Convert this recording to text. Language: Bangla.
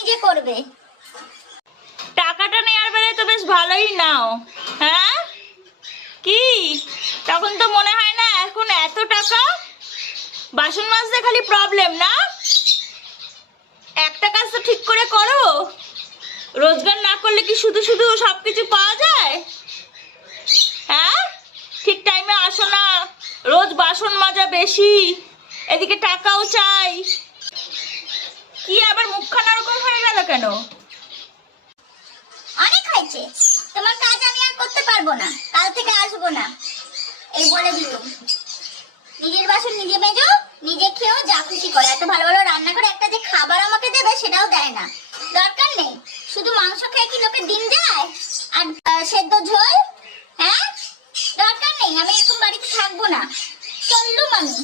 নিজে করবে। টাকাটা নেওয়ার বেলায় তো বেশ ভালোই নাও, হ্যাঁ? কি তখন তো মনে হয় না এখন এত টাকা? বাসন মাজতে খালি প্রবলেম না? একটা কাজ তো ঠিক করে করো। রোজগার না করলে কি শুধু শুধু সবকিছু পাওয়া যায়? হ্যাঁ, ঠিক টাইমে আসো না, রোজ বাসন মাজা বেশি, এদিকে টাকাও চাই। কি আবার মুখখানা ওরকম হয়ে গেল কেন? অনেক হয়েছে, তোমার কাজ আমি আর করতে পারবো না, কাল থেকে আসবো না, এই বলে দিলুম। নিজের বাসন নিজে মেজো, নিজে খেয়েও, যা খুশি করে। এত ভালো ভালো রান্না করে একটা যে খাবার আমাকে দেবে সেটাও দেয় না। দরকার নেই, শুধু মাংস খেয়ে কি লোকের দিন যায়? আর সেদ্ধ ঝোল, হ্যাঁ? দরকার নেই, আমি এরকম বাড়িতে থাকবো না, চললুম আমি।